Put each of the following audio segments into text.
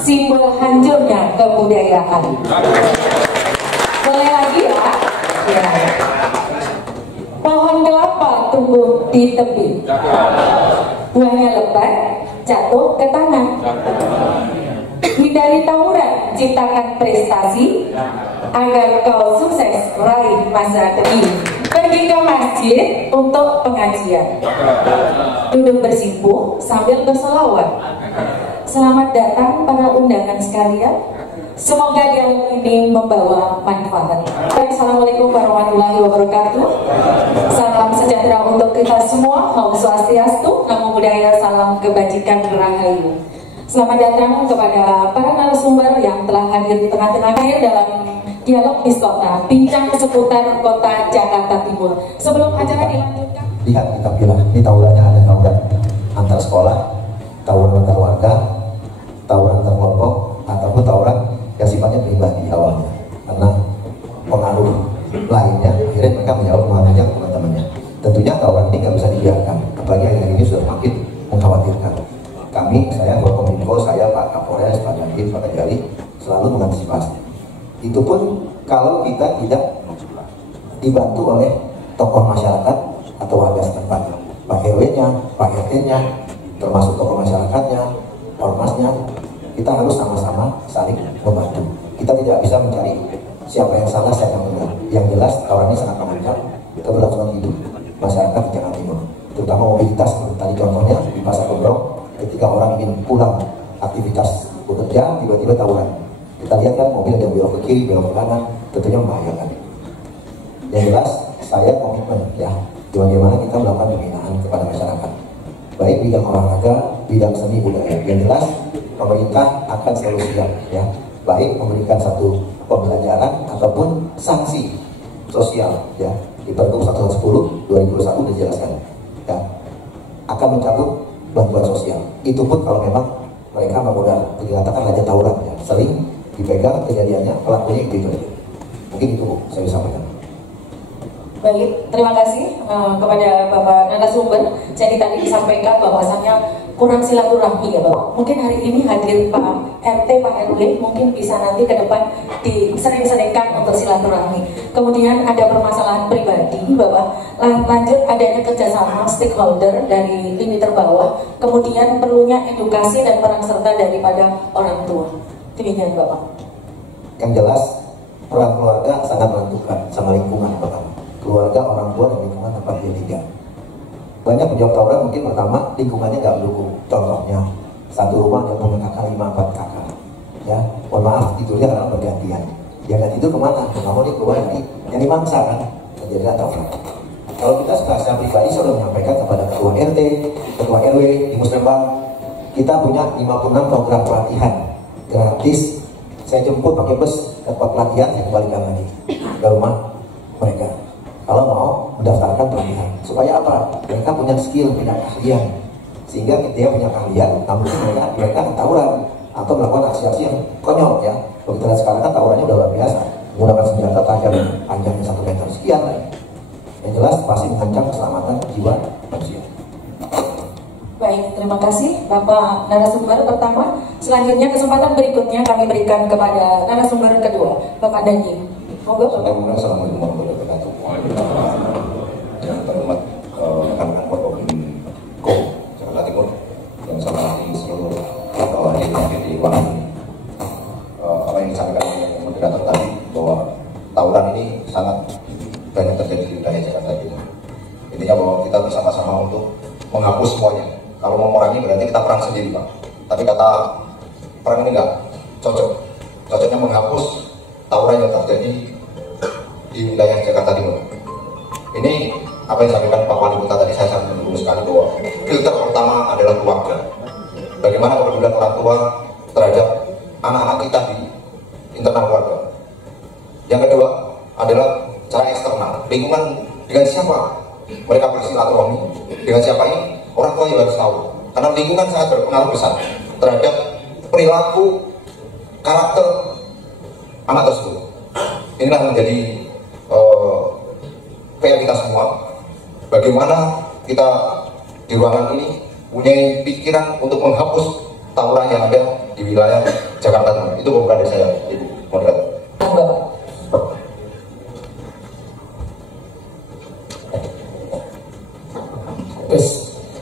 simbol hancurnya kebudayaan. Boleh lagi ya? Ya. Pohon kelapa tumbuh di tepi, buahnya lebat, jatuh ke tangan. Hindari tawuran, ciptakan prestasi agar kau sukses raih masa depan. Pergi ke masjid untuk pengajian, duduk bersimpuh sambil berselawat. Selamat datang para undangan sekalian. Semoga dialog ini membawa manfaat. Assalamualaikum warahmatullahi wabarakatuh. Salam sejahtera untuk kita semua. Om Swastiastu, Namo Buddhaya, salam kebajikan rahayu. Selamat datang kepada para narasumber yang telah hadir di tengah-tengah saya dalam dialog Miss Kota, bincang seputar kota Jakarta Timur. Sebelum acara dilanjutkan, lihat kita pilih, ini tawurannya ada tawuran antar sekolah, tawuran antar warga, tawuran antar kelompok, ataupun tawuran yang sifatnya pribadi awalnya. Karena pengaruh lainnya, akhirnya mereka menjawab mengajak teman-temannya. Tentunya tawuran ini nggak bisa dibiarkan, apalagi hari ini sudah makin mengkhawatirkan. Kami, saya, Kominfo, saya, Pak Kapolres, Pak Dandim, Pak Kajari, selalu mengantisipasi. Itu pun kalau kita tidak dibantu oleh tokoh masyarakat atau warga setempat, Pak RW-nya, Pak RT-nya, termasuk tokoh masyarakatnya, ormasnya, kita harus sama-sama saling membantu. Kita tidak bisa mencari siapa yang salah, siapa yang benar. Yang jelas, tawaran ini sangat mengancam keberlangsungan hidup masyarakat di Jakarta Timur, terutama mobilitas. Tadi contohnya di Pasar Gembrong, ketika orang ingin pulang aktivitas bekerja, tiba-tiba tawuran. Kita lihat kan mobil yang belok ke kiri, belok ke kanan, tentunya membahayakan. Yang jelas, saya komitmen ya, bagaimana kita melakukan pembinaan kepada masyarakat, baik bidang olahraga, bidang seni budaya. Yang jelas, pemerintah akan selalu siap ya, baik memberikan satu pembelajaran ataupun sanksi sosial ya. Di Pergub 110 2021 dijelaskan ya, akan mencabut bantuan sosial. Itu pun kalau memang mereka memudar, dikatakan raja tawuran ya, sering dipegang kejadiannya pelakunya gitu. Mungkin itu saya bisa sampaikan. baik, terima kasih kepada Bapak narasumber. Jadi tadi disampaikan bahwasannya kurang silaturahmi ya Bapak. Mungkin hari ini hadir Pak RT, Pak RW, mungkin bisa nanti ke depan disering-seringkan untuk silaturahmi. Kemudian ada permasalahan pribadi Bapak, lanjut adanya kerjasama stakeholder dari lini terbawah, kemudian perlunya edukasi dan peran serta daripada orang tua. Demikian Bapak. Yang jelas peran keluarga sangat menentukan sama lingkungan Bapak. Keluarga, orang tua, dan lingkungan tempat dia tinggal. Banyak penjawab tawuran mungkin pertama lingkungannya nggak mendukung. Contohnya satu rumah yang punya kakak 5-4 kakak, ya mohon maaf tidurnya karena bergantian. Ya nggak tidur kemana? Kamu nih keluar nih, yang dimangsa kan terjadi tawuran. Kalau kita secara pribadi sudah menyampaikan kepada ketua RT, ketua RW di Musrembang, kita punya 56 program pelatihan gratis. Saya jemput pakai bus ke tempat pelatihan, saya kembalikan lagi ke rumah mereka. Kalau mau mendaftarkan pelatihan, supaya apa? Mereka punya skill, punya keahlian, sehingga ketika punya keahlian, namun mereka tawuran atau melakukan aksi-aksi yang konyol ya. Kalau kita lihat sekarang kan tawurannya udah luar biasa, menggunakan senjata tajam panjangnya 1 meter sekian. Yang jelas pasti mengancam keselamatan jiwa manusia. Baik, terima kasih Bapak narasumber pertama. Selanjutnya kesempatan berikutnya kami berikan kepada narasumber kedua, Bapak Dandim. Assalamualaikum warahmatullahi wabarakatuh. Yang terhormat rekan-rekan Kominfo Jakarta Timur yang saya hormati seluruh hadir di ruangan ini. Apa yang disampaikan oleh moderator tadi bahwa tawuran ini sangat banyak terjadi di wilayah Jakarta Timur. Intinya bahwa kita bersama-sama untuk menghapus semuanya. Kalau mengurangi berarti kita perang sendiri Pak. Tapi kata perang ini enggak cocok. Cocoknya menghapus tawuran yang terjadi di wilayah Jakarta Timur. Ini apa yang disampaikan Pak Wali Kota tadi, saya sangat mendukung sekali bahwa filter pertama adalah keluarga. Bagaimana kepedulian orang tua terhadap anak-anak kita di internal keluarga. Yang kedua adalah cara eksternal, lingkungan dengan siapa mereka bersilaturahmi, dengan siapa ini orang tua juga harus tahu. Karena lingkungan sangat berpengaruh besar terhadap perilaku karakter anak tersebut. Inilah menjadi PR kita semua. Bagaimana kita di ruangan ini punya pikiran untuk menghapus tawuran yang ada di di wilayah Jakarta. Itu bukan dari saya, Ibu Moderator.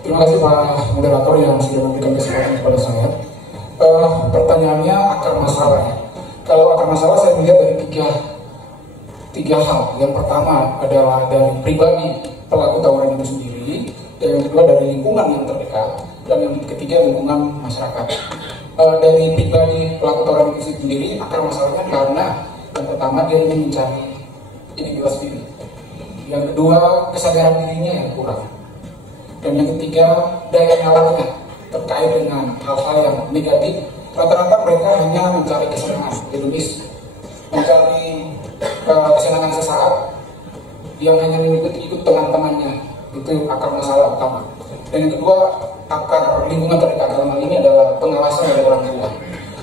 Terima kasih Pak Moderator yang sudah memberikan kesempatan kepada saya. Pertanyaannya akar masalah. Kalau akar masalah saya melihat dari tiga hal. Yang pertama adalah dari pribadi pelaku tawuran itu sendiri, dan yang kedua dari lingkungan yang terdekat, dan yang ketiga lingkungan masyarakat. Dari pribadi pelaku tawuran itu sendiri, akar masalahnya karena yang pertama dia ingin mencari identitas diri, yang kedua kesadaran dirinya yang kurang, dan yang ketiga daya nalarnya terkait dengan hal-hal yang negatif. Rata-rata mereka hanya mencari kesenangan hedonis, mencari kesenangan sesaat yang hanya mengikut teman-temannya. Itu akar masalah utama. Dan yang kedua, akar lingkungan terdekat dalam hal ini adalah pengawasan dari orang tua.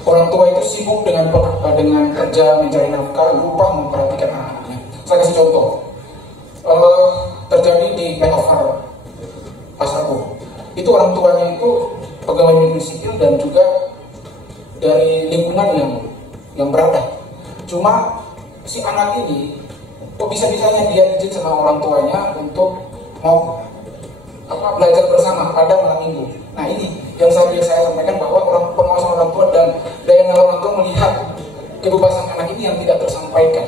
Orang tua itu sibuk dengan kerja, mencari nafkah, lupa memperhatikan anak-anaknya. Saya kasih contoh. Terjadi di makeover Pasar Bo. Itu orang tuanya itu pegawai negeri sipil dan juga dari lingkungan yang berada. Cuma si anak ini kok bisa-bisanya dia izin sama orang tuanya untuk mau belajar bersama pada malam minggu. Nah ini yang saya sampaikan, bahwa pengawasan orang tua dan daya nalar orang tua melihat kebebasan anak ini yang tidak tersampaikan.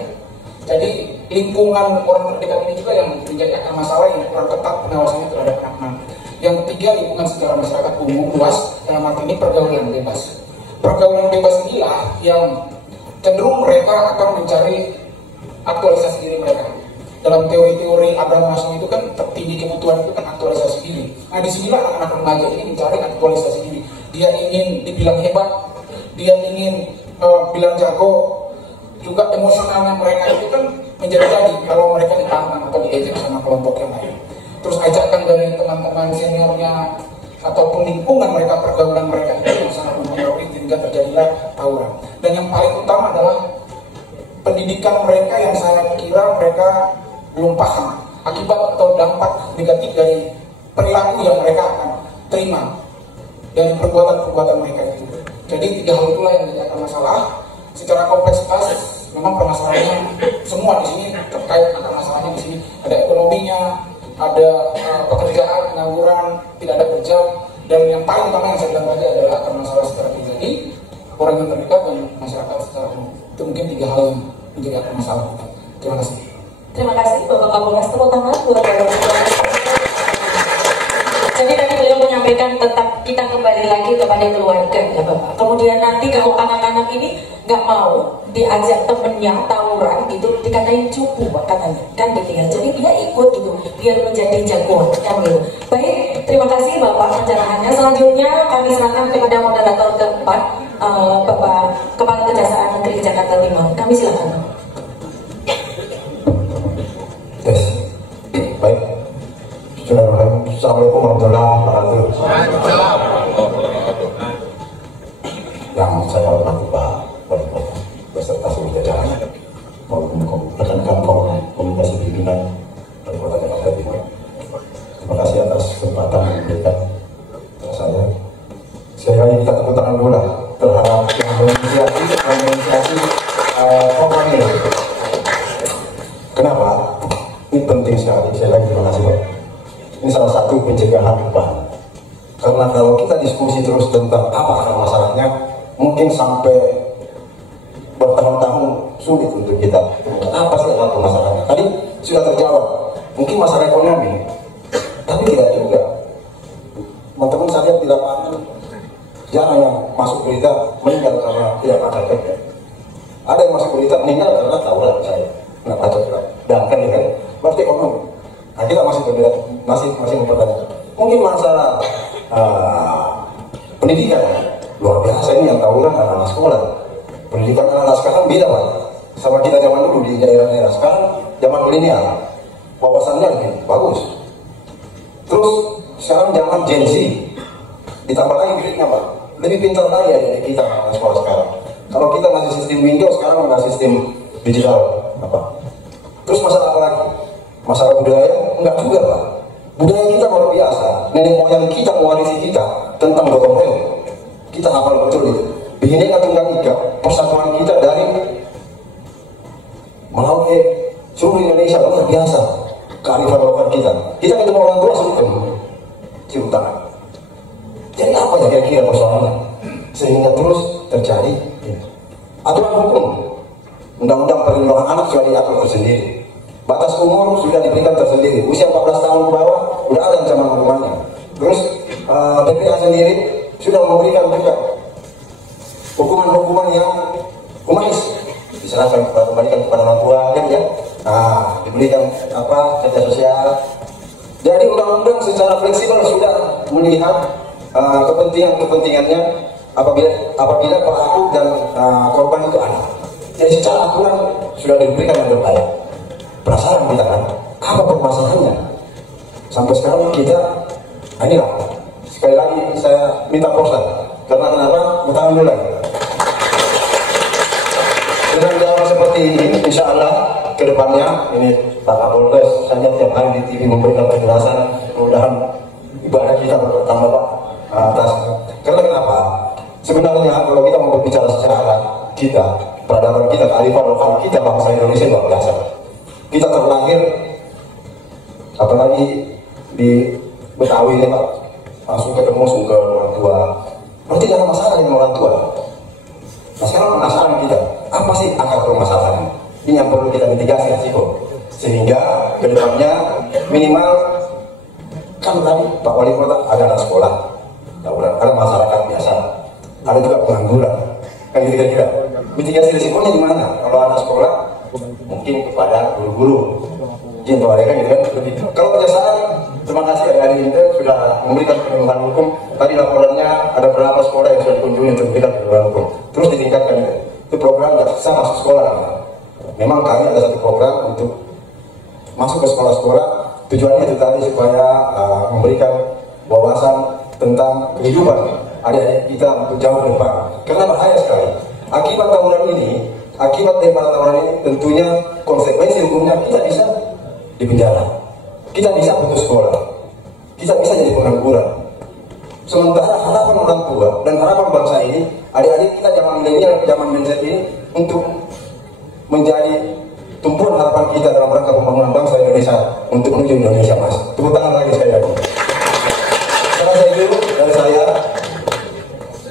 Jadi lingkungan orang terdekat ini juga yang menjadi akar masalah, yang kurang ketat pengawasannya terhadap anak-anak. Yang ketiga, lingkungan secara masyarakat umum luas, dalam arti ini pergaulan bebas. Pergaulan bebas inilah yang cenderung mereka akan mencari aktualisasi diri mereka. Dalam teori-teori Abraham Maslow itu kan tertinggi kebutuhan itu kan aktualisasi diri. Nah disinilah anak-anak remaja ini mencari aktualisasi diri. Dia ingin dibilang hebat, dia ingin bilang jago, juga emosionalnya mereka itu kan menjadi kalau mereka ditantang atau diejek sama kelompok yang lain. Terus ajakan dari teman-teman seniornya ataupun lingkungan mereka, pergaulan mereka itu yang sangat mempengaruhi hingga terjadilah tawuran. Dan yang paling utama adalah pendidikan mereka yang saya kira mereka belum paham akibat atau dampak negatif dari perilaku yang mereka akan terima dari perbuatan-perbuatan mereka itu. Jadi tiga hal itulah yang menjadi akar masalah. Secara kompleksitas memang permasalahannya semua di sini terkait akar masalahnya. Di sini ada ekonominya, ada pekerjaan, pengangguran, tidak ada kerja, dan yang paling utama yang saya bilang tadi adalah akar masalah secara pribadi, orang yang terdekat dan masyarakat secara umum. Itu mungkin tiga hal yang menjadi akar masalah. Terima kasih. Terima kasih Bapak Kapolres, tepuk tangan buat Bapak. Jadi tadi beliau menyampaikan tentang kita kembali lagi kepada keluarga ya Bapak. Kemudian nanti kalau anak-anak ini nggak mau diajak temennya tawuran gitu, dikatain cupu katanya kan gitu ya. Jadi dia ikut gitu biar menjadi jagoan kan gitu. Baik, terima kasih Bapak pencerahannya. Selanjutnya kami serahkan kepada moderator keempat, Bapak Kepala Kejaksaan Negeri Jakarta Timur. Kami silakan. Baik. Assalamualaikum warahmatullahi wabarakatuh. Yang saya hormati Pak Wali Kota beserta seluruh jajaran maupun rekan-rekan komunitas pimpinan Wali Kota Jakarta Timur. Terima kasih atas kesempatan yang diberikan kepada saya. Saya minta tepuk tangan pula terhadap yang menginisiasi program ini. Kenapa? Ini penting sekali. Saya lagi terima kasih Pak. Ini salah satu pencegahan depan. Karena kalau kita diskusi terus tentang apa masalahnya, mungkin sampai bertahun-tahun sulit untuk kita. Apa sih masalahnya? Tadi sudah terjawab. Mungkin masalah ekonomi, tapi tidak juga. Teman-teman saya di lapangan jarang yang masuk berita meninggal karena tidak ada kerja. Ada yang masuk berita meninggal karena tawuran saya. Kenapa coba? Dan kan berarti ekonomi. Nah, kita masih berbeda, masih mempertanyakan. Mungkin masalah pendidikan luar biasa, ini yang tawuran anak-anak sekolah. Pendidikan anak-anak sekarang beda Pak, sama kita zaman dulu di daerah-daerah. Sekarang zaman milenial, wawasannya lebih bagus. Terus sekarang zaman Gen Z, ditambah lagi gridnya Pak, lebih pintar lagi ya dari kita anak sekolah sekarang. Kalau kita masih sistem Windows, sekarang udah sistem digital apa. Terus masalah apa lagi? Masalah budaya enggak juga Pak. Budaya kita luar biasa. Nenek moyang kita mewarisi kita tentang gotong royong. Kita hafal betul itu. Bineka Tunggal Ika, persatuan kita dari Merauke, seluruh Indonesia luar biasa. Kearifan lokal kita. Kita ketemu orang tua sungkem, cium tangan. Jadi apa ya kira-kira persoalannya? Sehingga terus terjadi aturan hukum. Undang-undang perlindungan anak sudah diatur tersendiri. Batas umur sudah diberikan tersendiri. Usia 14 tahun ke bawah sudah ada ancaman hukumannya. Terus BPA sendiri sudah memberikan juga hukuman-hukuman yang humanis, diserahkan kembalikan kepada orang tua, kan ya? Diberikan apa kerja sosial. Jadi undang-undang secara fleksibel sudah melihat kepentingannya apabila pelaku dan korban itu anak. Jadi secara aturan sudah diberikan yang terbaik. Penasaran kita kan, apa permasalahannya? Sampai sekarang kita, inilah sekali lagi saya minta prosan. Karena kenapa? Tangan dulu lagi. Dengan jalan seperti ini, insya Allah ke depannya ini Pak Kapolres saja tiap hari di TV memberikan penjelasan, mudah-mudahan ibadah kita bertambah Pak atas. Karena kenapa? Sebenarnya kalau kita mau berbicara secara kita, peradaban kita, kearifan lokal kita, bangsa Indonesia luar biasa. Kita terlahir, apalagi di Betawi ini Pak, langsung ketemu ke orang tua. Berarti tidak ada masalah dengan orang tua. Nah sekarang penasaran kita, apa sih akar permasalahannya? Ini yang perlu kita mitigasi risiko. Sehingga kedepannya minimal, kan tadi Pak Wali Kota ada anak sekolah, ada masyarakat biasa, ada juga pengangguran. Kan gitu kira-kira. Mitigasi risikonya di mana? Kalau anak sekolah, mungkin kepada guru-guru. Jadi kalau kan gitu kan lebih. Kalau kejaksaan, terima kasih adik-adik kita sudah memberikan perlindungan hukum. Tadi laporannya ada beberapa sekolah yang sudah dikunjungi untuk memberikan perlindungan hukum. Terus ditingkatkan itu program nggak bisa masuk sekolah. Memang kami ada satu program untuk masuk ke sekolah-sekolah. Tujuannya itu tadi supaya memberikan wawasan tentang kehidupan adik-adik kita untuk jauh ke depan. Karena bahaya sekali. Akibat tawuran ini, akibat daripada tawuran ini, tentunya konsekuensi hukumnya kita bisa dipenjara, kita bisa putus sekolah, kita bisa jadi pengangguran. Sementara harapan orang tua dan harapan bangsa ini, adik-adik kita zaman milenial, zaman Gen Z ini untuk menjadi tumpuan harapan kita dalam rangka pembangunan bangsa Indonesia untuk menuju Indonesia Mas. Tepuk tangan lagi sekali lagi. Saya itu dari saya.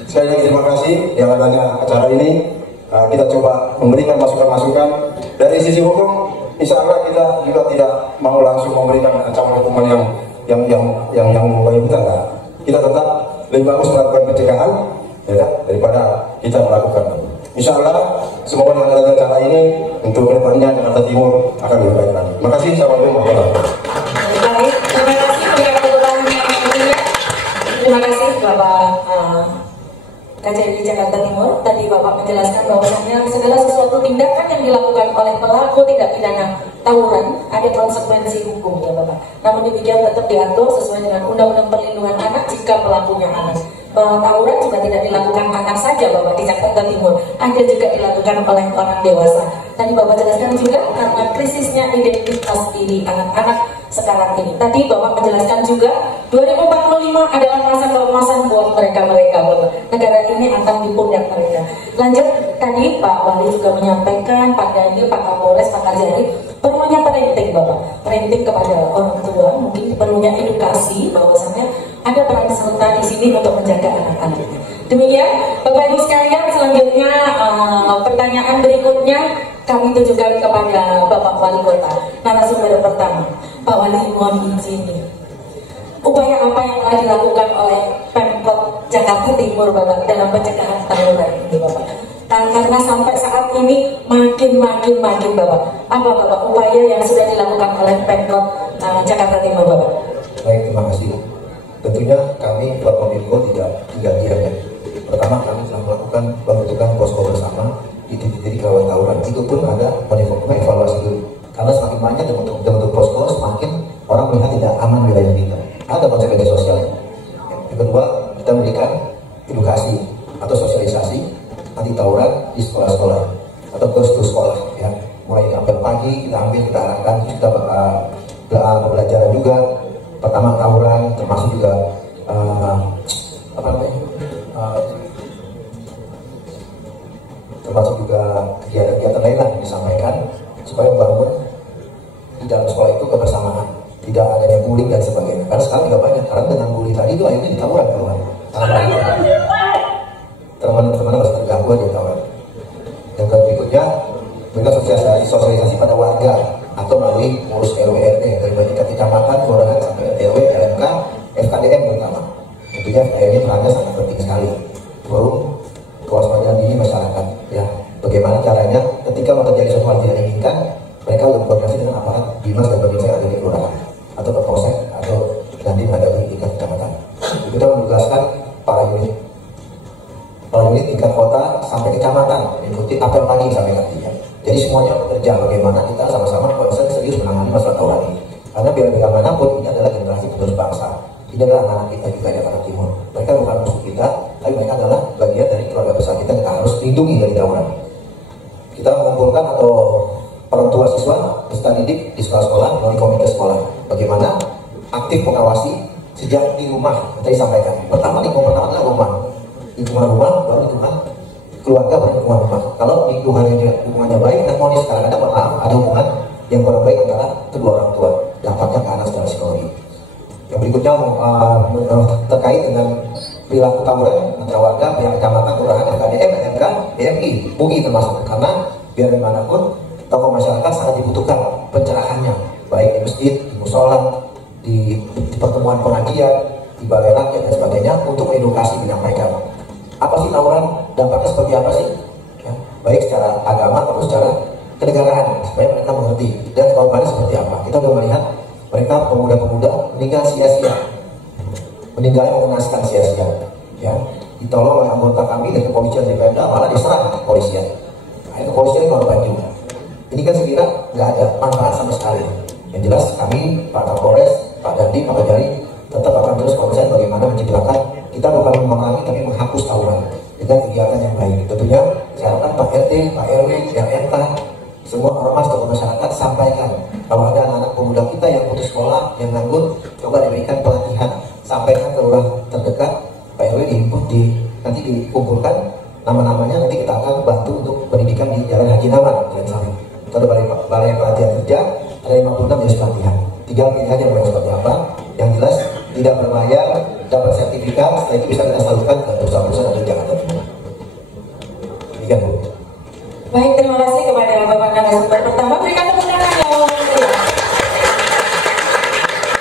Sekali lagi terima kasih yang adanya acara ini. Kita coba memberikan masukan-masukan dari sisi hukum. Insya Allah kita juga tidak mau langsung memberikan ancaman hukuman yang membahayakan. Kita tetap lebih bagus melakukan pencegahan, ya, daripada kita melakukan. Insya Allah semoga dengan adanya acara ini untuk kedepannya Jakarta Timur akan lebih baik lagi. Terima kasih. Assalamualaikum warahmatullahi wabarakatuh. Terima kasih Bapak KJRI Jakarta Timur. Tadi Bapak menjelaskan bahwasanya segala sesuatu tindakan yang dilakukan oleh pelaku tindak pidana tawuran ada konsekuensi hukum ya Bapak. Namun demikian tetap diatur sesuai dengan Undang-Undang Perlindungan Anak jika pelakunya anak. Tawuran juga tidak dilakukan anak saja Bapak di Jakarta Timur, ada juga dilakukan oleh orang dewasa. Tadi Bapak jelaskan juga karena krisisnya identitas diri anak-anak sekarang ini. Tadi Bapak menjelaskan juga 2045 adalah masa keemasan buat mereka-mereka Bapak. Negara ini akan di pundak mereka. Lanjut, tadi Pak Wali juga menyampaikan, Pak Dani, Pak Kapolres, Pak Kajari, perlunya parenting Bapak. Parenting kepada orang tua, mungkin perlunya edukasi bahwasannya ada peran serta di sini untuk menjaga anak-anak. Demikian, Bapak Ibu sekalian, selanjutnya pertanyaan berikutnya kami tujukan kepada Bapak Wali Kota. Narasumber pertama, Pak Wali mohon izin nih. Upaya apa yang telah dilakukan oleh Pemkot Jakarta Timur Bapak dalam pencegahan tawuran ini Bapak? Karena sampai saat ini makin Bapak. Apa Bapak upaya yang sudah dilakukan oleh Pemkot Jakarta Timur Bapak? Baik, terima kasih. Tentunya kami Forkominfo tidak diam ya. Pertama kami telah melakukan pembentukan posko bersama di titik-titik rawan tawuran. Itu pun ada mengevaluasi dulu. Karena semakin banyak bentuk posko, semakin orang melihat tidak aman wilayah kita. Ada konsekuensi sosialnya. Yang kedua, kita memberikan edukasi atau sosialisasi anti tawuran di sekolah-sekolah atau ke sekolah ya. Mulai apel pagi kita arahkan, kita belajar juga. Pertama tawuran, termasuk juga kawan. Teman-teman harus terganggu aja kawan. Yang berikutnya, mereka sosialisasi pada warga atau melalui ngurus RW RT dari tingkat kecamatan, kelurahan sampai RW, LMK, FKDM terutama. Tentunya FKDM perannya sangat penting sekali. Forum kewaspadaan dini masyarakat. Ya, bagaimana caranya ketika terjadi sesuatu yang tidak diinginkan, mereka berkoordinasi dengan aparat dinas dan babinsa yang ada di kelurahan atau ke polsek atau dandim ada di tingkat kecamatan. Kita menugaskan para unit tingkat kota sampai kecamatan mengikuti apel pagi sampai nantinya. Jadi semuanya bekerja bagaimana kita sama-sama konsen serius menangani masalah tawuran ini. Karena biar bagaimanapun ini adalah generasi penerus bangsa. Ini adalah anak kita juga di Jakarta Timur. Mereka bukan musuh kita, tapi mereka adalah bagian dari keluarga besar kita yang kita harus lindungi dari tawuran. Kita mengumpulkan atau orang tua siswa, peserta didik di sekolah-sekolah melalui komite sekolah. Bagaimana aktif mengawasi sejak di rumah. Tadi sampaikan. Pertama lingkungan pertama adalah rumah. Lingkungan rumah, baru lingkungan keluarga, baru lingkungan rumah. Kalau hubungannya baik, harmonis. Kadang-kadang maaf ada hubungan yang kurang baik antara kedua orang tua. Dampaknya ke anak secara psikologi. Yang berikutnya terkait dengan perilaku tawuran antara warga, pihak kecamatan, kelurahan, FKDM, LMK, DMI, MUI termasuk. Karena biar bagaimanapun tokoh masyarakat sangat dibutuhkan pencerahannya, baik di masjid, di musola, di pertemuan pengajian, di balai rakyat dan sebagainya untuk edukasi bidang mereka. Apa sih tawuran? Dampaknya seperti apa sih? Ya, baik secara agama atau secara kenegaraan supaya mereka mengerti dan korbannya seperti apa. Kita sudah melihat mereka pemuda-pemuda meninggal sia-sia, meninggalnya mengenaskan sia-sia. Ya, ditolong oleh anggota kami dari kepolisian di Pemda, malah diserang kepolisian. Nah, kepolisian korban juga. Ini kan sekira nggak ada manfaat sama sekali. Yang jelas kami, Pak Kapolres, Pak Dandim, Pak Jari tetap akan terus konsen bagaimana menciptakan, kita bukan memerangi tapi menghapus tawuran dengan kegiatan yang baik. Tentunya saya harapkan Pak RT, Pak RW, RMK, semua ormas tokoh masyarakat sampaikan kalau ada anak-anak pemuda kita yang putus sekolah, yang nganggur, coba diberikan pelatihan, sampaikan ke lurah terdekat, Pak RW nanti dikumpulkan nama-namanya, nanti kita akan bantu untuk pendidikan di Jalan Haji Naman, Jalan Salim. Itu ada balai pelatihan kerja, ada 56 jenis pelatihan. Tinggal pilihan yang seperti apa, yang jelas tidak berbayar, dapat sertifikat, setelah itu bisa kita salurkan ke perusahaan-perusahaan dari Jakarta Timur. Demikian Bu. Baik, terima kasih kepada Bapak narasumber pertama. Berikan tepuk tangan yang meriah.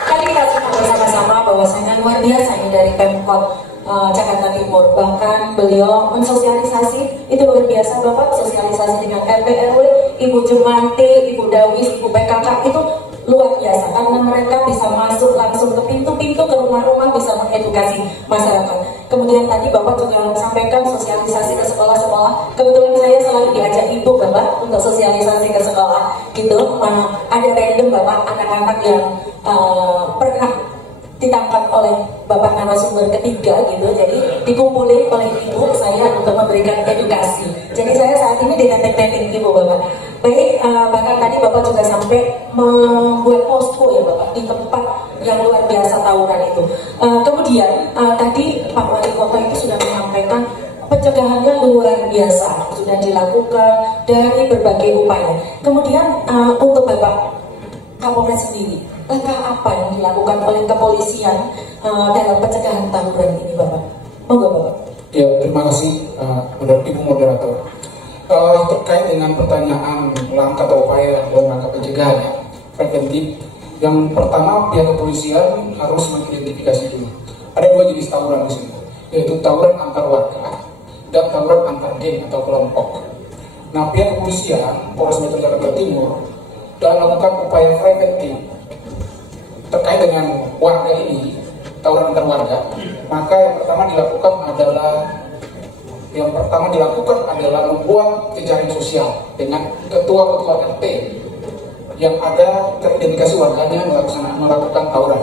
Tadi kita semua bersama-sama bahwasanya luar biasa ini dari Pemkot Jakarta Timur. Bahkan beliau mensosialisasi, itu luar biasa Bapak, sosialisasi dengan RT RW, Ibu Jumanti, Ibu Dawis, Ibu PKK itu luar biasa karena mereka bisa masuk langsung ke pintu-pintu, ke rumah-rumah, bisa mengedukasi masyarakat. Kemudian tadi Bapak juga sampaikan sosialisasi ke sekolah-sekolah. Kebetulan saya selalu diajak Ibu Bapak untuk sosialisasi ke sekolah gitu. Ada random Bapak anak-anak yang pernah ditangkap oleh Bapak narasumber ketiga gitu, jadi dikumpulin oleh Ibu saya untuk memberikan edukasi. Jadi saya saat ini ditetek-tetek Ibu Bapak. Baik, bahkan tadi Bapak juga sampai membuat posko ya Bapak di tempat yang luar biasa tawuran itu. Kemudian tadi Pak Wali Kota itu sudah menyampaikan pencegahannya luar biasa, sudah dilakukan dari berbagai upaya. Kemudian untuk Bapak Kapolres sendiri, langkah apa yang dilakukan oleh kepolisian dalam pencegahan tawuran ini Bapak? Monggo Bapak. Ya, terima kasih Ibu Moderator. Terkait dengan pertanyaan langkah atau upaya dalam langkah pencegahan preventif, yang pertama pihak kepolisian harus mengidentifikasi dulu. Ada dua jenis tawuran di sini, yaitu tawuran antar warga dan tawuran antar geng atau kelompok. Nah, pihak kepolisian Polres Metro Jakarta Timur telah melakukan upaya preventif terkait dengan warga ini, tawuran antar warga. Maka yang pertama dilakukan adalah membuat jejaring sosial dengan ketua-ketua RT yang ada teridentifikasi warganya melakukan tawuran.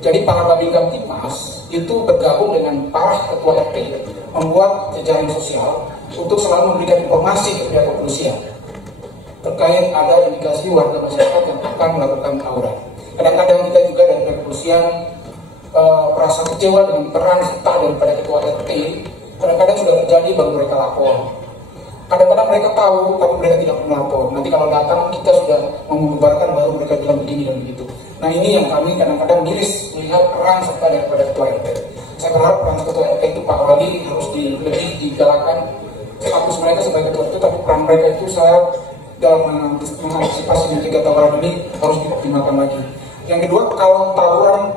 Jadi para Babinkan Tipmas itu bergabung dengan para ketua RT membuat jejaring sosial untuk selalu memberikan informasi ke pihak kepolisian terkait ada indikasi warga masyarakat yang akan melakukan tawuran. Kadang-kadang kita juga dari pihak kepolisian merasa kecewa dengan peran serta daripada ketua RT. Kadang-kadang sudah terjadi baru mereka lapor. Kadang-kadang mereka tahu tapi mereka tidak melapor. Nanti kalau datang kita sudah membubarkan baru mereka bilang begini dan begitu. Nah, ini yang kami kadang-kadang miris melihat peran serta daripada ketua RT. saya berharap peran ketua RT itu Pak Wali harus lebih digalakan status mereka sebagai ketua RT, tapi peran mereka itu saya dalam mengantisipasi mencegah tawuran ini harus dioptimalkan lagi. Yang kedua, kalau tawuran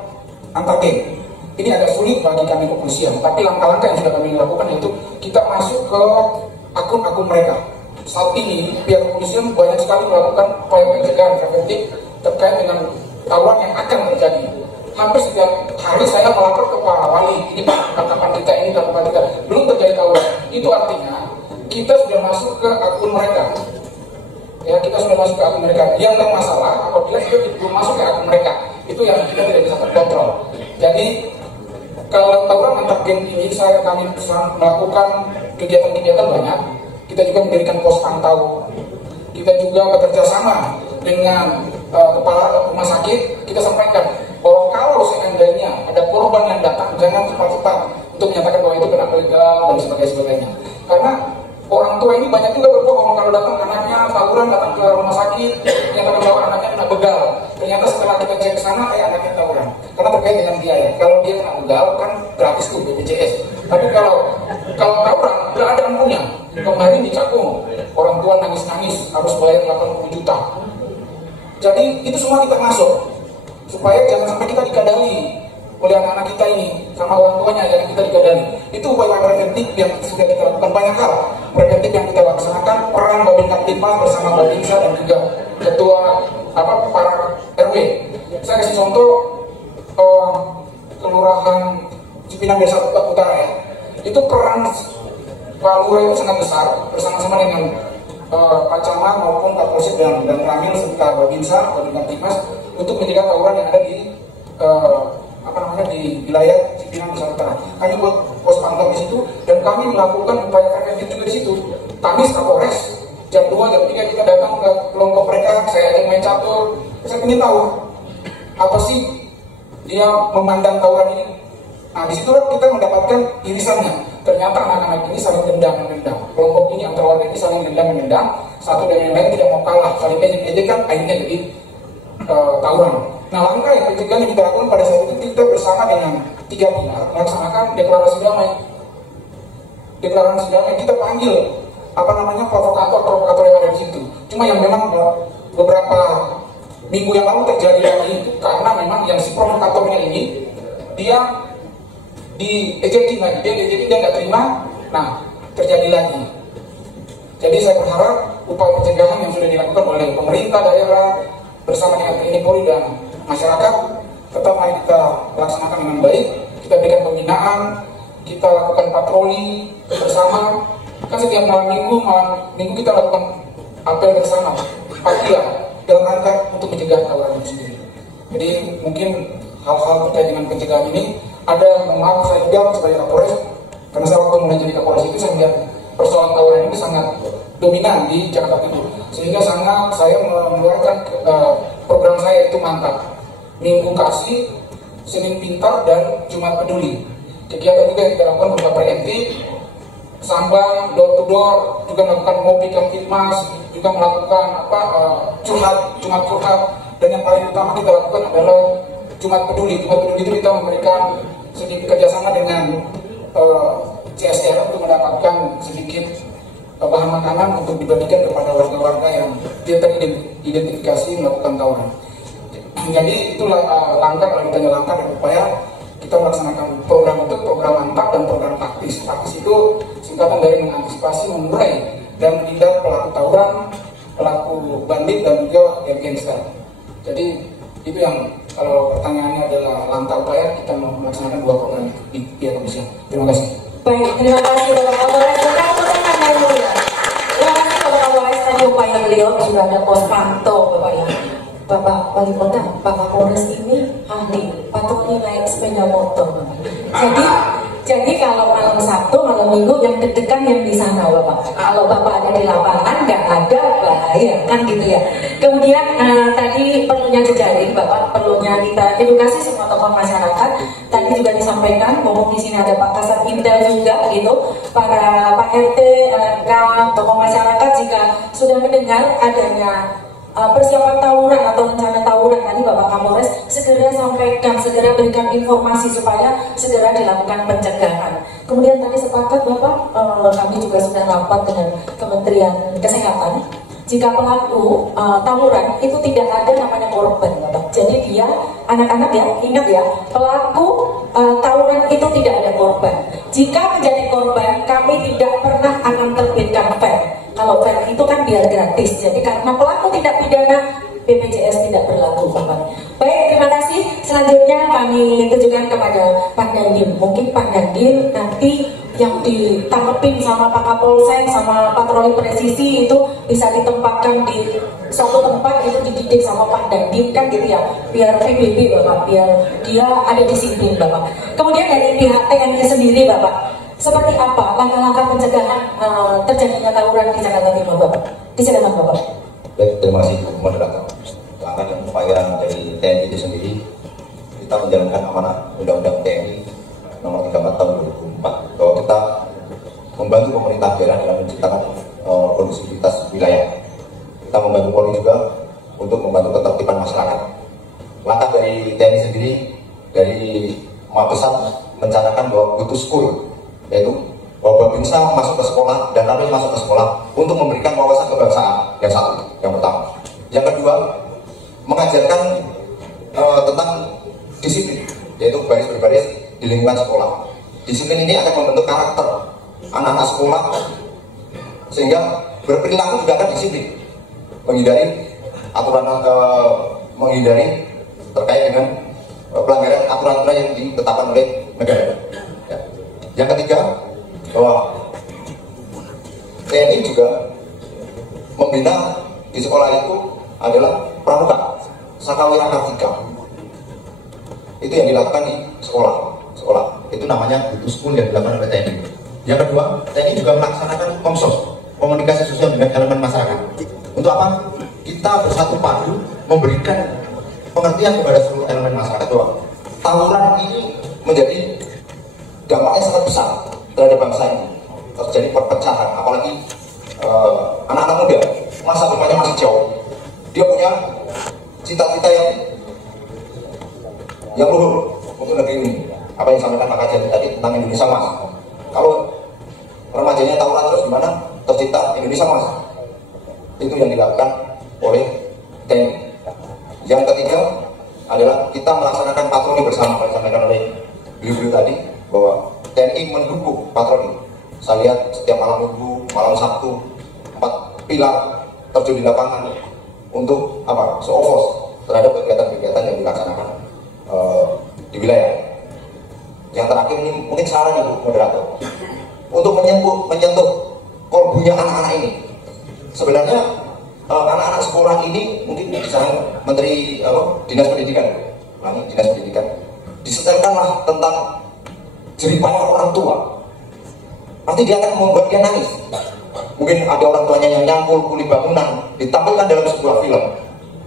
antar geng ini agak sulit bagi kami kepolisian, tapi langkah-langkah yang sudah kami lakukan yaitu kita masuk ke akun-akun mereka. Saat ini pihak kepolisian banyak sekali melakukan upaya pencegahan preventif terkait dengan tawuran yang akan terjadi. Hampir setiap hari saya melapor ke Pak Wali, ini Pak, tangkapan kita ini, tangkapan kita belum terjadi tawuran. Itu artinya kita sudah masuk ke akun mereka. Ya, kita sudah masuk ke akun mereka. Yang masalah apabila kita belum masuk ke akun mereka, itu yang kita tidak bisa terkontrol. Jadi kalau tawuran antar geng ini kami melakukan kegiatan-kegiatan banyak. Kita juga mendirikan pos pantau. Kita juga bekerja sama dengan kepala rumah sakit. Kita sampaikan bahwa kalau seandainya ada korban yang datang, jangan cepat-cepat untuk menyatakan bahwa itu kena begal dan sebagainya. Karena orang tua ini banyak juga berbohong kalau datang anaknya tawuran, datang ke rumah sakit, menyatakan bahwa anaknya kena begal. Ternyata setelah kita cek ke sana, anaknya tawuran. Karena terkait dengan biaya. Kalau dia kena begal kan gratis tuh BPJS. Tapi kalau tawuran nggak ada ampunya. Kemarin di Cakung, orang tua nangis-nangis harus bayar 80 juta. Jadi itu semua kita masuk supaya jangan sampai kita dikadali oleh anak-anak kita ini sama orang tuanya, jangan kita dikadali. Itu upaya preventif yang sudah kita lakukan, banyak hal preventif yang kita laksanakan. Peran Babin Kamtipmas bersama Babinsa dan juga ketua para RW. Saya kasih contoh Kelurahan Cipinang Desa Utara ya. Itu peran Pak Lurah itu sangat besar bersama-sama dengan Pak Camat maupun Pak Polsek dan Ramil serta Babinsa, Babin Kamtipmas untuk mencegah tawuran yang ada di di wilayah Cipinang Desa Utara. Kami buat pos pantau di situ dan kami melakukan upaya preventif juga di situ. Kamis Kapolres jam 2 jam 3 kita datang ke kelompok mereka, saya ada main catur, saya ingin tahu apa sih dia memandang tawuran ini. Nah disitulah kita mendapatkan irisannya. Ternyata anak-anak ini saling dendam-dendam. Kelompok ini antara warga ini saling dendam-dendam. Satu dan yang lain tidak mau kalah, saling ejek-ejekan, akhirnya jadi tawuran. Nah langkah yang pencegahan yang kita lakukan pada saat itu, kita bersama dengan 3 pilar melaksanakan deklarasi damai. Deklarasi damai kita panggil provokator yang ada di situ. Cuma yang memang beberapa minggu yang lalu terjadi lagi itu karena memang yang si provokatornya ini dia diejeki lagi, dia nggak terima, nah terjadi lagi. Jadi saya berharap upaya pencegahan yang sudah dilakukan oleh pemerintah daerah bersama dengan TNI Polri dan masyarakat tetap mari kita laksanakan dengan baik. Kita berikan pembinaan, kita lakukan patroli bersama. Kan setiap malam minggu kita lakukan apel bersama, pagi dalam rangka untuk mencegah tawuran itu sendiri. Jadi mungkin hal-hal terkait dengan pencegahan ini ada, maaf saya juga sebagai Kapolres, karena saya waktu mulai jadi Kapolres itu saya melihat persoalan tawuran ini sangat dominan di Jakarta Timur, sehingga saya mengeluarkan program saya itu mantap, Minggu Kasih, Senin Pintar dan Jumat Peduli. Kegiatan juga yang kita lakukan berupa preventif, sambang, door to door, juga melakukan mobil Kamtipmas, juga melakukan Jumat curhat, dan yang paling utama kita lakukan adalah Jumat Peduli. Jumat Peduli itu kita memberikan sedikit kerjasama dengan CSR untuk mendapatkan sedikit bahan makanan untuk dibagikan kepada warga-warga yang tidak teridentifikasi melakukan tawuran. Jadi itulah langkah, kalau kita langkah dan upaya kita melaksanakan program itu, program mantap dan program taktis. Taktis itu singkatan dari mengantisipasi, mengurai dan menindak pelaku tawuran, pelaku bandit dan juga gangster. Jadi itu yang kalau pertanyaannya adalah langkah upaya kita melaksanakan 2 program di pihak kepolisian. Terima kasih. Baik, terima kasih Bapak Kapolres. Terima kasih Bapak Kapolres, tadi upaya beliau sudah ada pos pantau Bapak ya. Bapak Wali Kota, Pak Kapolres ini ahli patroli naik sepeda motor Bapak. Jadi kalau malam Sabtu, malam Minggu yang deg-degan yang di sana Bapak. Kalau Bapak ada di lapangan nggak ada bahaya kan gitu ya. Kemudian tadi perlunya jejaring Bapak, perlunya kita edukasi semua tokoh masyarakat. Tadi juga disampaikan bahwa di sini ada Pak Kasat Intel juga gitu. Para Pak RT, tokoh masyarakat jika sudah mendengar adanya persiapan tawuran atau rencana tawuran tadi Bapak Kapolres segera sampaikan, segera berikan informasi supaya segera dilakukan pencegahan. Kemudian tadi sepakat Bapak, kami juga sudah rapat dengan Kementerian Kesehatan. Jika pelaku tawuran itu tidak ada namanya korban Bapak. Jadi dia, anak-anak ya, ingat ya, pelaku tawuran itu tidak ada korban. Jika menjadi korban, kami tidak pernah akan terbitkan fair. Kalau fair itu kan biar gratis, jadi karena pelaku tidak pidana, BPJS tidak berlaku Bapak. Baik, terima kasih. Selanjutnya kami tujukan kepada Pak Dandim. Mungkin Pak Dandim nanti yang ditangkepin sama Pak Kapolsek, sama patroli presisi itu bisa ditempatkan di suatu tempat, itu dididik sama Pak Dandim kan gitu ya, biar PBB Bapak, biar dia ada disiplin Bapak. Kemudian dari pihak TNI sendiri Bapak, seperti apa langkah-langkah pencegahan terjadinya tawuran di Jakarta Timur Bapak? Disilakan Bapak. Baik, terima kasih Bu Moderator. Langkah dan upaya dari TNI itu sendiri, kita menjalankan amanah Undang-Undang TNI nomor 34 tahun 2004 bahwa kita membantu pemerintah daerah dalam menciptakan kondusivitas wilayah. Kita membantu Polri juga untuk membantu ketertiban masyarakat. Langkah dari TNI sendiri dari Mabesat mencanangkan bahwa butuh school, yaitu bahwa Babinsa masuk ke sekolah dan Ranus masuk ke sekolah untuk memberikan wawasan kebangsaan. Yang satu, yang pertama. Yang kedua, mengajarkan tentang disiplin, yaitu baris berbaris di lingkungan sekolah. Disiplin ini akan membentuk karakter anak-anak sekolah sehingga berperilaku juga akan disiplin, menghindari aturan, menghindari terkait dengan pelanggaran aturan-aturan yang ditetapkan oleh negara. Ya. Yang ketiga, bahwa TNI juga membina di sekolah itu adalah pramuka, Sakawira Kartika. Itu yang dilakukan di sekolah. Itu namanya butuh school yang dilakukan oleh TNI. Yang kedua, TNI juga melaksanakan komsos, komunikasi sosial dengan elemen masyarakat. Untuk apa? Kita bersatu padu memberikan pengertian kepada seluruh elemen masyarakat bahwa tawuran ini menjadi dampaknya sangat besar terhadap bangsa ini. Terjadi perpecahan, apalagi anak-anak muda, masa depannya masih jauh. Dia punya cita-cita yang luhur untuk negeri ini. Apa yang disampaikan Pak Kajian tadi tentang Indonesia Mas. Kalau remajanya tawuran terus gimana? Tercipta Indonesia Mas. Itu yang dilakukan oleh TNI. Yang ketiga adalah kita melaksanakan patroli bersama, yang disampaikan oleh beliau tadi bahwa TNI mendukung patroli. Saya lihat setiap malam Minggu, malam Sabtu, 4 pilar terjun di lapangan untuk apa? Seofos terhadap kegiatan-kegiatan yang dilaksanakan di wilayah. Yang terakhir ini mungkin saran Ibu Moderator untuk menyentuh kolbunya anak-anak ini. Sebenarnya anak-anak sekolah ini mungkin di sana Menteri Dinas Pendidikan, disetelkanlah tentang jeripaya orang tua. Nanti dia akan membuat dia nangis. Mungkin ada orang tuanya yang nyangkul kuli bangunan, ditampilkan dalam sebuah film,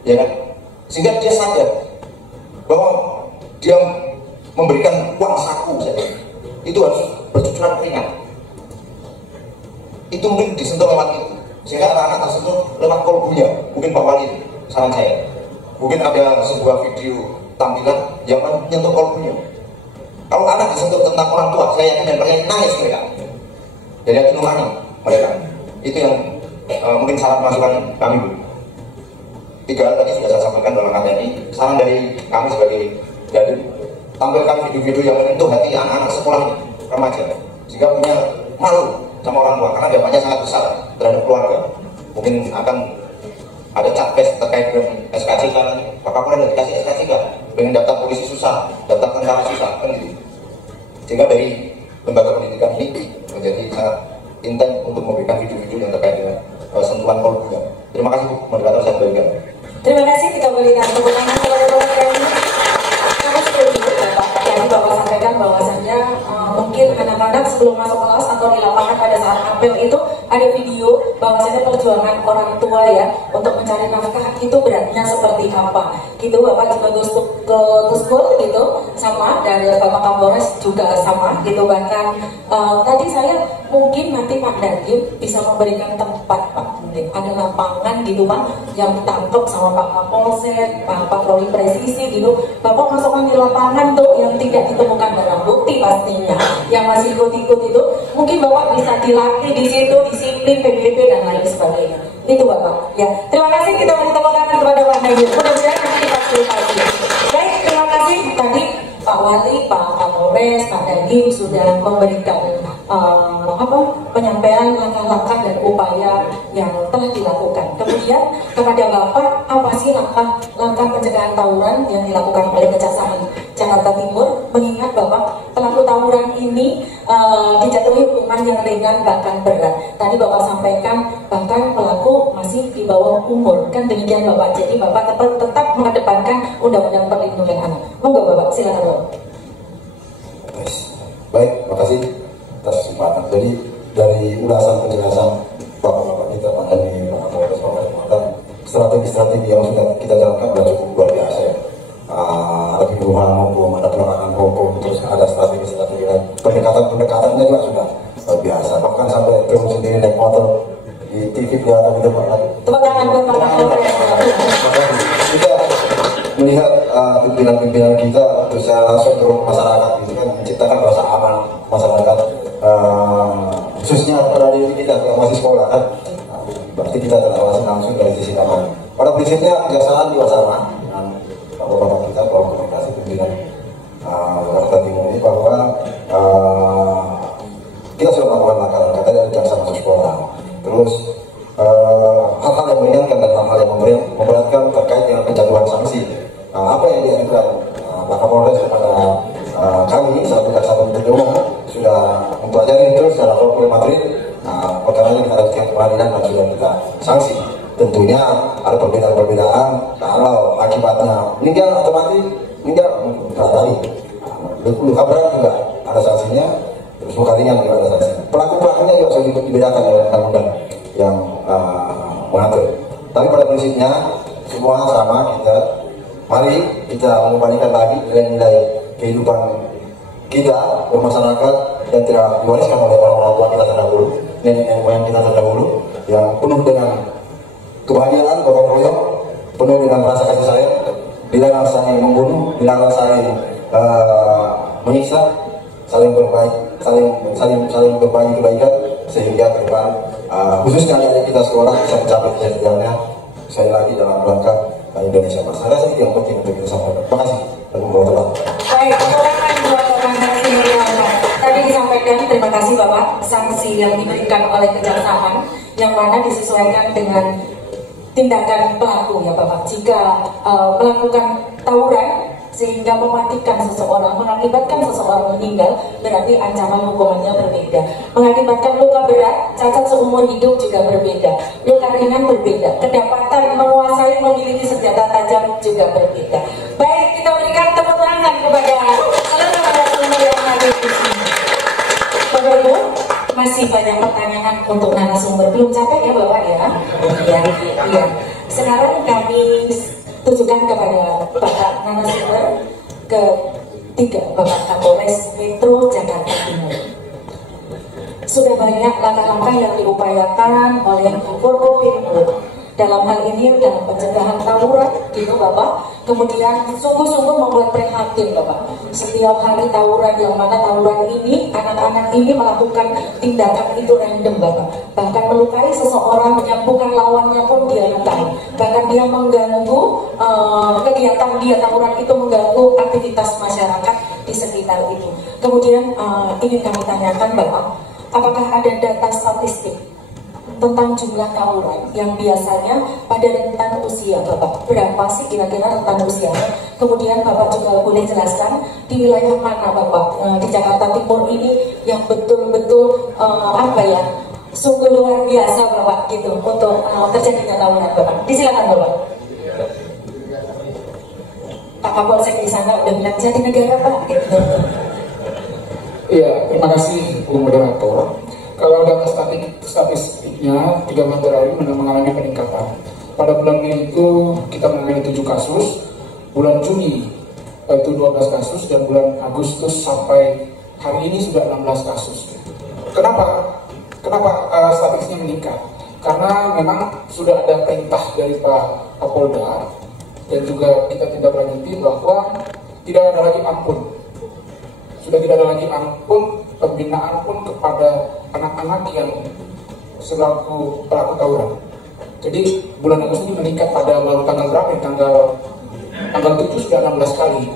ya kan? Sehingga dia sadar bahwa dia memberikan uang saku saja, itu harus bercucuran keringat. Itu mungkin disentuh lewat itu, sehingga anak-anak tersentuh lewat kolbunya. Mungkin Pak Wali, saran saya, mungkin ada sebuah video tampilan yang menyentuh kolbunya. Kalau anak disentuh tentang orang tua, saya yakin dan mereka nangis mereka. Jadi hati nurani mereka. Itu yang mungkin saran masukan kami Bu. 3 hal tadi sudah saya sampaikan dalam kata ini. Saran dari kami sebagai dari tampilkan video-video yang menyentuh hati anak-anak sekolah remaja, sehingga punya malu sama orang tua karena dampaknya sangat besar terhadap keluarga. Mungkin akan ada capres terkait dengan SKCK, Pak Kapolres dikasih SKCK, pengen daftar polisi susah, daftar tentara susah, kan gitu. Sehingga dari lembaga pendidikan ini menjadi sangat intens untuk memberikan video-video yang terkait dengan sentuhan kolbunya. Terima kasih Bu Moderator, saya berikan. Terima kasih, kita berikan tepuk tangan kepada Bapak TNI. Kami setuju Bapak, yang Bapak sampaikan bahwasannya mungkin terakhir anak-anak sebelum masuk kelas atau di lapangan pada saat apel itu ada video bahwasanya perjuangan orang tua ya untuk mencari nafkah itu beratnya seperti apa gitu. Bapak juga ke school gitu sama, dari Bapak Kapolres juga sama gitu. Bahkan tadi saya mungkin nanti Pak Dandim bisa memberikan tempat Pak, ada lapangan gitu Pak yang ditangkap sama Pak Kapolsek, Pak Patroli Presisi gitu. Bapak masukkan di lapangan tuh yang tidak ditemukan barang bukti pastinya, yang masih ikut-ikut itu mungkin Bapak bisa dilatih di situ, disiplin PBB dan lain sebagainya. Itu Bapak ya. Terima kasih, kita beri tepuk tangan kepada Pak Nadir. Mudah-mudahan nanti difasilitasi. Baik, terima kasih tadi Pak Wali, Pak Kapolres, Pak Dandim sudah memberikan penyampaian langkah-langkah dan upaya yang telah dilakukan. Kemudian kepada Bapak, apa sih langkah pencegahan tawuran yang dilakukan oleh Kejaksaan Jakarta Timur, mengingat Bapak pelaku tawuran ini dijatuhi hukuman yang ringan bahkan berat. Tadi Bapak sampaikan bahkan pelaku masih di bawah umur, kan demikian Bapak. Jadi Bapak tetap mengedepankan Undang-Undang Perlindungan Anak. Monggo Bapak, silakan Bapak. Baik, makasih atas kesempatan. Jadi dari ulasan penjelasan bapak-bapak kita, Pak Dhani, Pak Kapolres, Pak Wali Kota, strategi-strategi yang sudah kita jalankan sudah cukup luar biasa ya. Ada pembunuhan maupun ada pelarangan maupun terus ada strategi-strategi dan pendekatannya juga sudah luar biasa. Bahkan sampai terus sendiri naik motor di TV kelihatan di depan lagi. Kita melihat pimpinan-pimpinan kita berusaha langsung turun masyarakat itu kan menciptakan rasa aman masyarakat, khususnya pada diri kita yang masih sekolah kan. Berarti kita telah langsung dari sisi keamanan. Pada prinsipnya kejaksaan juga sama dengan bapak-bapak kita, bahwa komunikasi pimpinan Jakarta Timur ini bahwa kita sudah melakukan langkah-langkah dari jaksa masuk sekolah. Terus hal-hal yang meringankan dan hal-hal yang memberatkan terkait dengan penjatuhan sanksi. Apa yang diajukan Pak Kapolres kepada kami selaku jaksa penuntut umum sudah mempelajari terus secara materi. Perkara ini kita lakukan pengadilan dan sudah kita sanksi. Tentunya ada perbedaan-perbedaan kalau akibatnya meninggal atau mati, meninggal tadi luka berat juga ada sanksinya, terus luka ringan juga ada sanksinya. Pelaku-pelakunya juga sudah dibedakan oleh undang-undang yang mengatur. Tapi pada prinsipnya semua sama kita. Mari kita mengembalikan lagi nilai-nilai kehidupan kita bermasyarakat yang tidak diwariskan oleh orang-orang tua kita terdahulu, nenek moyang kita terdahulu, yang penuh dengan kebahagiaan, gotong royong, penuh dengan rasa kasih sayang, dilarang saling membunuh, dilarang saling menyiksa, saling berbaik, saling berbagi kebaikan, sehingga ke depan khususnya adik kita sekolah bisa mencapai cita-citanya sekali lagi dalam rangka Indonesia Mas. Saya rasa itu yang penting untuk kita sampaikan. Terima kasih. Baik, tadi disampaikan, terima kasih Bapak, sanksi yang diberikan oleh Kejaksaan yang mana disesuaikan dengan tindakan pelaku ya Bapak. Jika melakukan tawuran sehingga mematikan seseorang, mengakibatkan seseorang meninggal, berarti ancaman hukumannya berbeda. Mengakibatkan luka berat, cacat seumur hidup juga berbeda. Luka ringan berbeda. Kedapatan menguasai memiliki senjata tajam juga berbeda. Baik, kita berikan tepuk tangan kepada seluruh narasumber yang hadir di sini. Bapak Ibu, masih banyak pertanyaan untuk narasumber. Belum capek ya Bapak ya? Iya. Sekarang kami tujukan kepada Bapak narasumber ketiga, Bapak Kapolres Metro Jakarta Timur. Sudah banyak langkah-langkah yang diupayakan oleh Forkopimda dalam hal ini dalam pencegahan tawuran gitu Bapak. Kemudian sungguh-sungguh membuat prihatin Bapak. Setiap hari tawuran, yang mana tawuran ini anak-anak ini melakukan tindakan itu random Bapak. Bahkan melukai seseorang yang bukan lawannya pun dia lukai. Bahkan dia mengganggu kegiatan dia, tawuran itu mengganggu aktivitas masyarakat di sekitar itu. Kemudian ingin kami tanyakan Bapak, apakah ada data statistik tentang jumlah tawuran yang biasanya pada rentan usia Bapak? Berapa sih kira-kira rentan usianya? Kemudian Bapak juga boleh jelaskan di wilayah mana Bapak di Jakarta Timur ini yang betul-betul sungguh luar biasa Bapak gitu untuk terjadinya tawuran Bapak. Disilakan Bapak. Pak Kapolsek di sana udah bilang jadi negara Pak gitu. Iya, terima kasih Bu Moderator. Kalau data statistiknya 3 bulan terakhir mengalami peningkatan. Pada bulan Mei itu kita mengalami 7 kasus, bulan Juni itu 12 kasus, dan bulan Agustus sampai hari ini sudah 16 kasus. Kenapa statistiknya meningkat? Karena memang sudah ada perintah dari Pak Kapolda dan juga kita tindak lanjuti bahwa tidak ada lagi ampun. Sudah tidak ada lagi ampun, pembinaan pun kepada anak-anak yang selaku pelaku tawuran. Jadi bulan Agustus ini meningkat pada baru tanggal berapa? Tanggal 7 sudah 16 kali.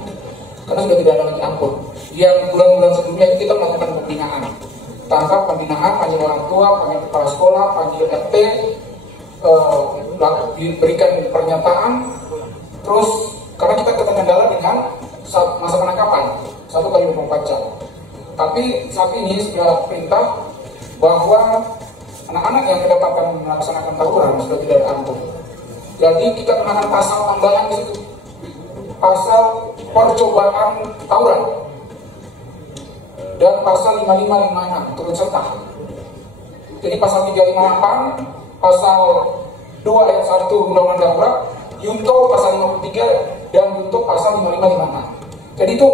Karena sudah tidak ada lagi ampun. Yang bulan-bulan sebelumnya kita melakukan pembinaan. Tangkap pembinaan, panggil orang tua, panggil kepala sekolah, panggil RT, berikan pernyataan. Terus karena kita terkendala dengan masa penangkapan 1 kali 24 jam. Tapi saat ini sudah perintah bahwa anak-anak yang kedapatan melaksanakan tawuran sudah tidak ada ampun. Jadi kita kenakan pasal tambahan di situ, pasal percobaan tawuran dan pasal 5556 turut serta. Jadi pasal 358, pasal 2 ayat 1 Undang-Undang Darurat, Yunto pasal 53 dan Yunto pasal 5556. Jadi itu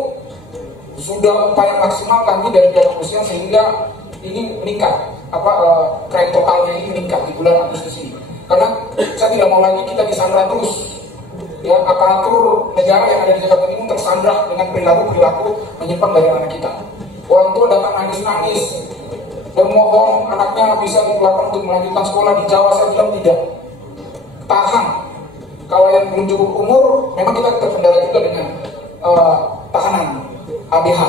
sudah upaya maksimal kami dari pihak kepolisian sehingga ini meningkat, crime totalnya ini meningkat di bulan Agustus ini. Karena saya tidak mau lagi kita disandra terus, ya, aparatur negara yang ada di Jakarta Timur tersandra dengan perilaku menyimpang dari anak kita. Orang tua datang nangis-nangis, bermohon anaknya bisa dipulangkan untuk melanjutkan sekolah di Jawa. Saya bilang tidak, tahan. Kalau yang belum cukup umur, memang kita terkendala juga dengan tahanan ABH,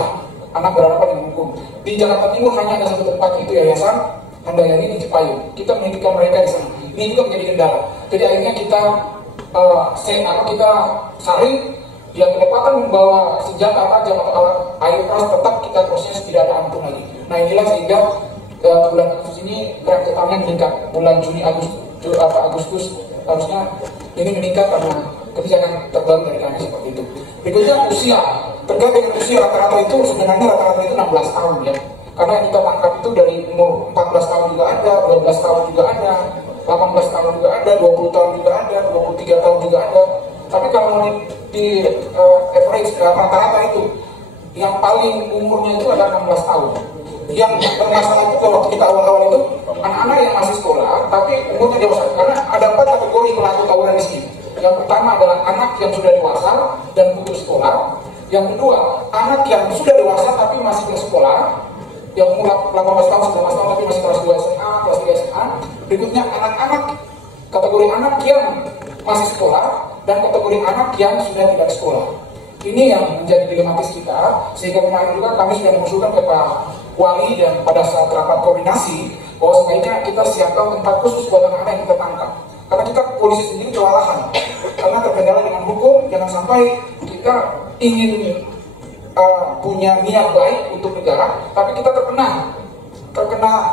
anak berhadapan dengan hukum. Di Jakarta Timur hanya ada satu tempat, itu Yayasan Handayani di Cipayung. Kita mendidikan mereka di sana. Ini juga menjadi kendala. Jadi akhirnya kita kita saring yang kedapatan membawa senjata tajam atau alat air keras, tetap kita proses tidak ada ampun lagi. Nah inilah sehingga bulan Agustus ini crime totalnya meningkat. Bulan Juni Agustus harusnya ini meningkat karena kebijakan terbaru dari kami seperti itu. Berikutnya usia. Terkait dengan usia rata-rata itu sebenarnya rata-rata itu 16 tahun ya. Karena yang kita tangkap itu dari umur 14 tahun juga ada, 12 tahun juga ada, 18 tahun juga ada, 20 tahun juga ada, 23 tahun juga ada. Tapi kalau di average rata-rata itu yang paling umurnya itu ada 16 tahun. Yang bermasalah itu waktu kita awal-awal itu anak-anak yang masih sekolah tapi umurnya dewasa. Karena ada 4 kategori pelaku tawuran di sini. Yang pertama adalah anak yang sudah dewasa dan putus sekolah. Yang kedua, anak yang sudah dewasa tapi masih bersekolah, yang umur 18 tahun, 19 tahun tapi masih kelas 2 SMA, kelas 3 SMA. Berikutnya anak-anak, kategori anak yang masih sekolah dan kategori anak yang sudah tidak sekolah. Ini yang menjadi dilematis kita, sehingga kemarin juga kami sudah mengusulkan ke Pak Wali dan pada saat rapat koordinasi bahwa sebaiknya kita siapkan tempat khusus buat anak-anak yang kita tangkap. Karena kita polisi sendiri kewalahan, karena terkendala dengan hukum. Jangan sampai kita ingin punya niat baik untuk negara, tapi kita terkena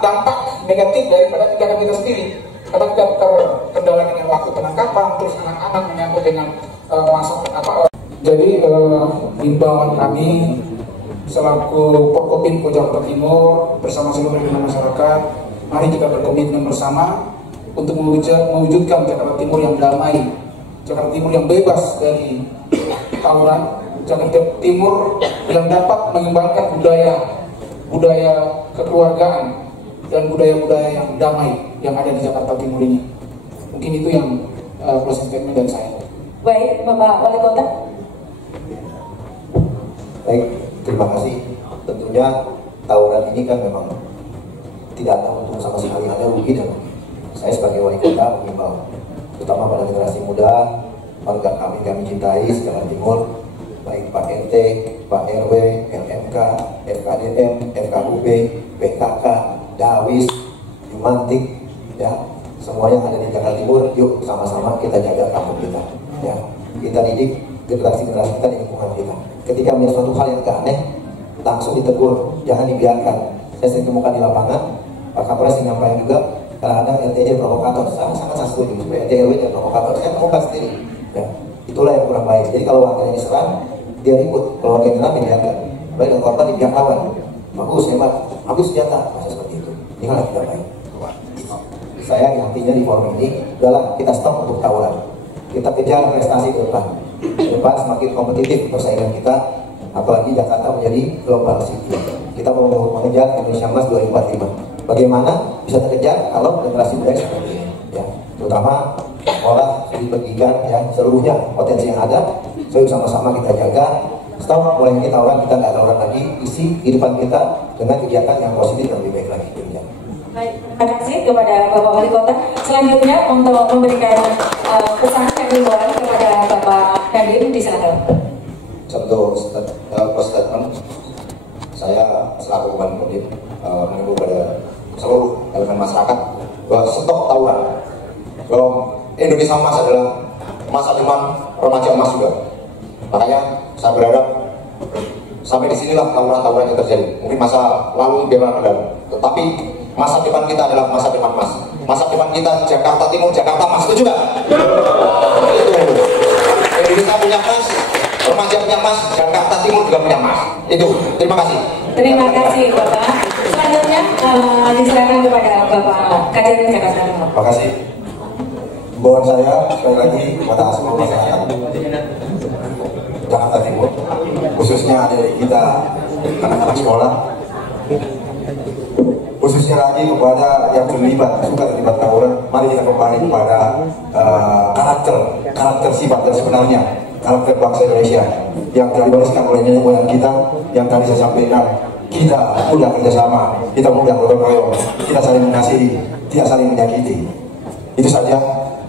dampak negatif daripada tindakan kita sendiri. Karena kita terkendala dengan waktu penangkapan, terus anak-anak menyangkut dengan masa Jadi himbauan kami selaku Porkopimko Jakarta Timur bersama seluruh pimpinan masyarakat, mari kita berkomitmen bersama untuk mewujudkan Jakarta Timur yang damai, Jakarta Timur yang bebas dari tawuran, Jakarta Timur yang dapat mengembangkan budaya kekeluargaan dan budaya-budaya yang damai yang ada di Jakarta Timur ini. Mungkin itu yang closing statement dari saya. Baik, Bapak Wali Kota. Baik, terima kasih. Tentunya tawuran ini kan memang tidak ada untung sama sekali, hanya rugi dan rugi. Saya sebagai wali kota mengimbau, terutama pada generasi muda, warga kami cintai Jakarta Timur, baik Pak RT, Pak RW, LMK, FKDM, FKUB, PKK, Dawis, Jumantik, ya, semuanya ada di Jakarta Timur. Yuk sama-sama kita jaga kampung kita, ya, kita didik generasi-generasi kita di lingkungan kita. Ketika melihat suatu hal yang aneh, langsung ditegur, jangan dibiarkan. Saya sering temukan di lapangan, Pak Kapolres menyampaikan juga, kadang-kadang LTJ provokator, sangat setuju. LTJ dan provokator, saya temukan sendiri. Ya, itulah yang kurang baik. Jadi kalau warga yang diserang, dia ribut. Kalau warga yang dibiarkan, baik dan korban di pihak lawan. bagus, hebat, ambil senjata, masa seperti itu. Ini kan tidak baik. Saya intinya di forum ini adalah kita stop untuk tawuran. Kita kejar prestasi ke depan. Ke depan semakin kompetitif persaingan kita, apalagi Jakarta menjadi global city. Kita mau mengejar Indonesia Emas 2045. Bagaimana bisa terkejar kalau generasi muda seperti ini? Ya, terutama sekolah dibagikan ya seluruhnya potensi yang ada. So sama-sama kita jaga. Stop mulai kita tawuran, kita nggak tawuran lagi. Isi kehidupan kita dengan kegiatan yang positif dan lebih baik lagi. Baik, terima kasih kepada Bapak Wali Kota. Selanjutnya untuk memberikan pesan yang diluar kepada Bapak Nadiem, disilakan. Satu statement, saya selaku Komandan Kodim mengimbau pada seluruh elemen masyarakat bahwa stop tawuran. Bahwa Indonesia Emas adalah masa depan remaja emas juga. Makanya saya berharap sampai disinilah tawuran-tawuran yang terjadi. Mungkin masa lalu biarlah berlalu, tetapi masa depan kita adalah masa depan emas. Masa depan kita Jakarta Timur, Jakarta Emas, itu juga. Itu Indonesia punya emas, remaja punya emas, Jakarta Timur juga punya emas. Itu. Terima kasih. Terima kasih Bapak. Selanjutnya disilakan kepada Bapak Kadir Jakarta Timur. Terima kasih. Himbauan saya sekali lagi kepada seluruh masyarakat Jakarta Timur, khususnya adik kita anak-anak sekolah, khususnya lagi kepada yang suka terlibat tawuran. Mari kita kembali kepada karakter sifat dan sebenarnya karakter bangsa Indonesia yang telah diwariskan oleh nenek moyang kita, yang tadi saya sampaikan. Kita mudah kerjasama, kita mudah gotong royong, kita saling mengasihi, tidak saling menyakiti. Itu saja.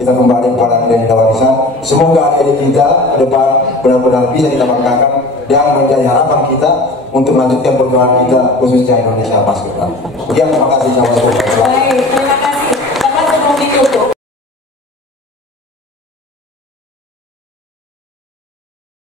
Kita kembali kepada nilai warisan. Semoga adik-adik kita ke depan benar-benar bisa kita banggakan dan menjadi harapan kita untuk melanjutkan perjuangan kita khususnya Indonesia Emas ke depan. Terima kasih. Baik, terima kasih. Bapak sebelum ditutup